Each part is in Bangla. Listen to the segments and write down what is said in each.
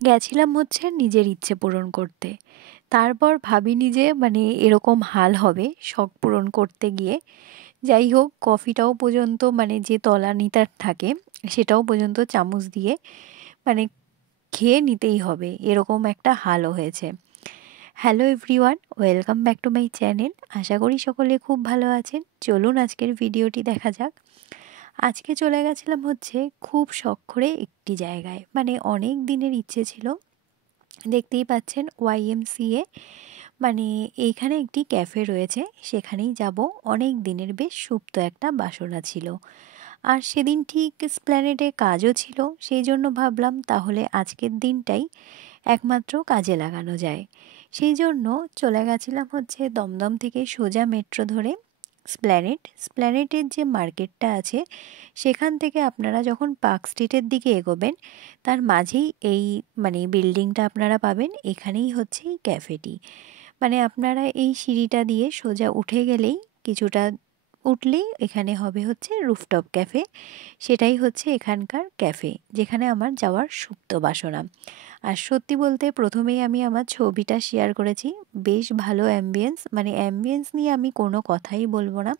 গেছিলাম হচ্ছে নিজের ইচ্ছে পূরণ করতে। তারপর ভাবিনি যে মানে এরকম হাল হবে শখ পূরণ করতে গিয়ে। যাই হোক, কফিটাও পর্যন্ত মানে যে তলানিটা থাকে সেটাও পর্যন্ত চামচ দিয়ে মানে খেয়ে নিতেই হবে, এরকম একটা হালও হয়েছে। Hello everyone, welcome back to my channel. আশা করি সকলে খুব ভালো আছেন। চলুন আজকের ভিডিওটি দেখা যাক। আজকে চলে গেছিলাম হচ্ছে খুব শখ করে একটি জায়গায়, মানে অনেক দিনের ইচ্ছে ছিল। দেখতেই পাচ্ছেন ওয়াইএমসিএ, মানে এইখানে একটি ক্যাফে রয়েছে, সেখানেই যাব। অনেক দিনের বেশ সুপ্ত একটা বাসনা ছিল। আর সেদিন ঠিক স্প্ল্যানেডে কাজও ছিল, সেই জন্য ভাবলাম তাহলে আজকের দিনটাই একমাত্র কাজে লাগানো যায়। সেই জন্য চলে গেছিলাম হচ্ছে দমদম থেকে সোজা মেট্রো ধরে স্প্ল্যানেটের যে মার্কেটটা আছে সেখান থেকে আপনারা যখন পার্ক স্ট্রিটের দিকে এগোবেন তার মাঝেই এই মানে বিল্ডিংটা আপনারা পাবেন। এখানেই হচ্ছে এই ক্যাফেটি। মানে আপনারা এই সিঁড়িটা দিয়ে সোজা উঠে গেলেই কিছুটা উঠলেই এখানে হবে হচ্ছে রুফটপ ক্যাফে। সেটাই হচ্ছে এখানকার ক্যাফে যেখানে আমার যাওয়ার সুপ্ত বাসনা। আর সত্যি বলতে প্রথমেই আমি আমার ছবিটা শেয়ার করেছি। বেশ ভালো অ্যাম্বিয়েন্স, মানে অ্যাম্বিয়েন্স নিয়ে আমি কোনো কথাই বলবো না।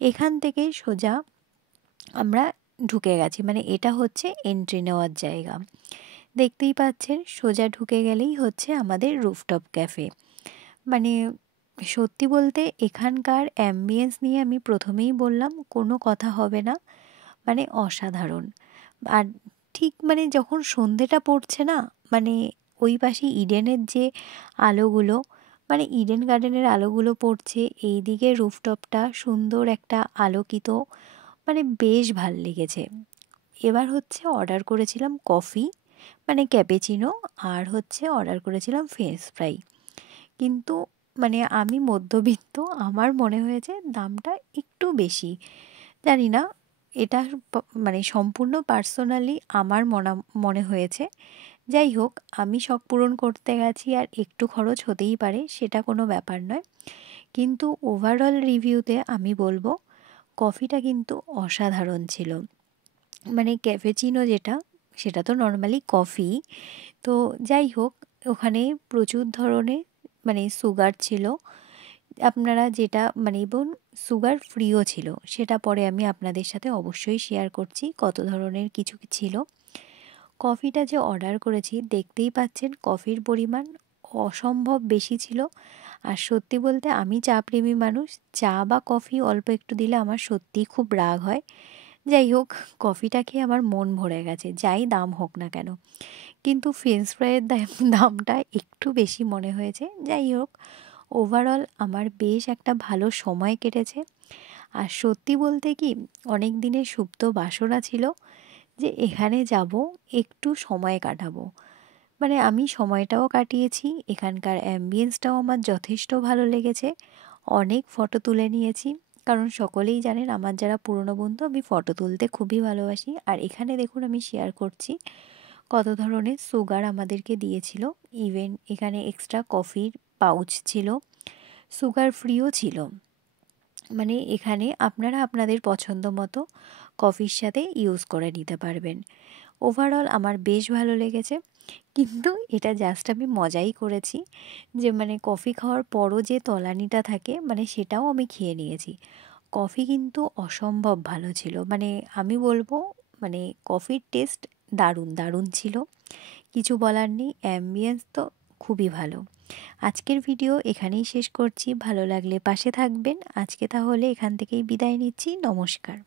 এখান থেকে সোজা আমরা ঢুকে গেছি, মানে এটা হচ্ছে এন্ট্রি নেওয়ার জায়গা। দেখতেই পাচ্ছেন সোজা ঢুকে গেলেই হচ্ছে আমাদের রুফটপ ক্যাফে। মানে সত্যি বলতে এখানকার অ্যাম্বিয়েন্স নিয়ে আমি প্রথমেই বললাম কোনো কথা হবে না, মানে অসাধারণ। আর ঠিক মানে যখন সন্ধেটা পড়ছে না, মানে ওই পাশে ইডেনের যে আলোগুলো, মানে ইডেন গার্ডেনের আলোগুলো পড়ছে, এই দিকে রুফটপটা সুন্দর একটা আলোকিত, মানে বেশ ভাল লেগেছে। এবার হচ্ছে অর্ডার করেছিলাম কফি, মানে ক্যাপেচিনো, আর হচ্ছে অর্ডার করেছিলাম ফ্রেঞ্চ ফ্রাই। কিন্তু মানে আমি মধ্যবিত্ত, আমার মনে হয়েছে দামটা একটু বেশি। জানি না, এটা মানে সম্পূর্ণ পার্সোনালি আমার মনে হয়েছে। যাই হোক, আমি শখ পূরণ করতে গেছি আর একটু খরচ হতেই পারে, সেটা কোনো ব্যাপার নয়। কিন্তু ওভারঅল রিভিউতে আমি বলবো কফিটা কিন্তু অসাধারণ ছিল। মানে ক্যাফেচিনো যেটা, সেটা তো নর্মালি কফি। তো যাই হোক, ওখানে প্রচুর ধরনের মানে সুগার ছিল। আপনারা যেটা মানে এবং সুগার ফ্রিও ছিল, সেটা পরে আমি আপনাদের সাথে অবশ্যই শেয়ার করছি কত ধরনের কিছু ছিল। কফিটা যে অর্ডার করেছি দেখতেই পাচ্ছেন কফির পরিমাণ অসম্ভব বেশি ছিল। আর সত্যি বলতে আমি চা প্রেমী মানুষ, চা বা কফি অল্প একটু দিলে আমার সত্যিই খুব রাগ হয়। যাই হোক, কফিটা খেয়ে আমার মন ভরে গেছে, যাই দাম হোক না কেন। কিন্তু ফ্রেঞ্চ ফ্রাইয়ের দামটা একটু বেশি মনে হয়েছে। যাই হোক, ওভারঅল আমার বেশ একটা ভালো সময় কেটেছে। আর সত্যি বলতে কি, অনেক দিনের সুপ্ত বাসনা ছিল যে এখানে যাব, একটু সময় কাটাবো। মানে আমি সময়টাও কাটিয়েছি, এখানকার অ্যাম্বিয়েন্সটাও আমার যথেষ্ট ভালো লেগেছে। অনেক ফটো তুলে নিয়েছি, কারণ সকলেই জানেন আমার যারা পুরনো বন্ধু, আমি ফটো তুলতে খুবই ভালোবাসি। আর এখানে দেখুন আমি শেয়ার করছি কত ধরনের সুগার আমাদেরকে দিয়েছিল। ইভেন এখানে এক্সট্রা কফির পাউচ ছিল, সুগার ফ্রিও ছিল। মানে এখানে আপনারা আপনাদের পছন্দ মতো কফির সাথে ইউজ করে নিতে পারবেন। ওভারঅল আমার বেশ ভালো লেগেছে। কিন্তু এটা জাস্ট আমি মজাই করেছি, যে মানে কফি খাওয়ার পরও যে তলানিটা থাকে মানে সেটাও আমি খেয়ে নিয়েছি। কফি কিন্তু অসম্ভব ভালো ছিল, মানে আমি বলবো মানে কফির টেস্ট দারুণ দারুণ ছিল, কিছু বলার নেই। অ্যাম্বিয়েন্স তো খুবই ভালো। আজকের ভিডিও এখানেই শেষ করছি, ভালো লাগলে পাশে থাকবেন। আজকে তাহলে এখান থেকেই বিদায় নিচ্ছি, নমস্কার।